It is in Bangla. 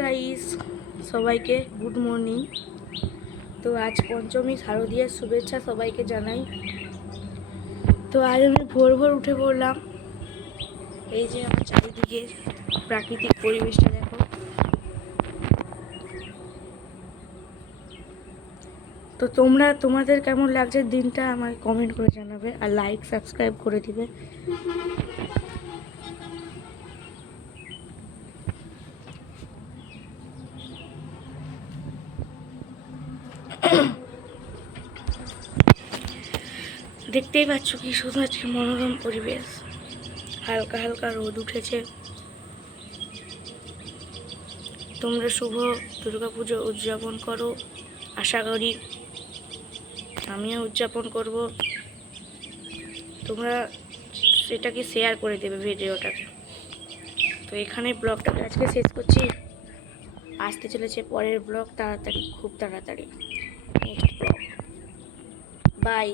গাইস, সবাইকে গুড মর্নিং। তো আজ পঞ্চমী, শারদীয়ার শুভেচ্ছা সবাইকে জানাই। তো আজ আমি ভোর ভোর উঠে পড়লাম। এই যে আমার চারিদিকে প্রাকৃতিক পরিবেশটা দেখো। তো তোমাদের কেমন লাগছে দিনটা আমাকে কমেন্ট করে জানাবে, আর লাইক সাবস্ক্রাইব করে দিবে। দেখতেই পাচ্ছ কি শুধু আজকে মনোরম পরিবেশ, হালকা হালকা রোদ উঠেছে। তোমরা শুভ দুর্গাপুজো উদযাপন করো, আশা করি আমিও উদযাপন করব। তোমরা সেটাকে শেয়ার করে দেবে ভিডিওটাকে। তো এখানে ব্লগটাকে আজকে শেষ করছি। আসতে চলেছে পরের ব্লগ তাড়াতাড়ি, খুব তাড়াতাড়ি নেক্সট ব্লগ। বাই।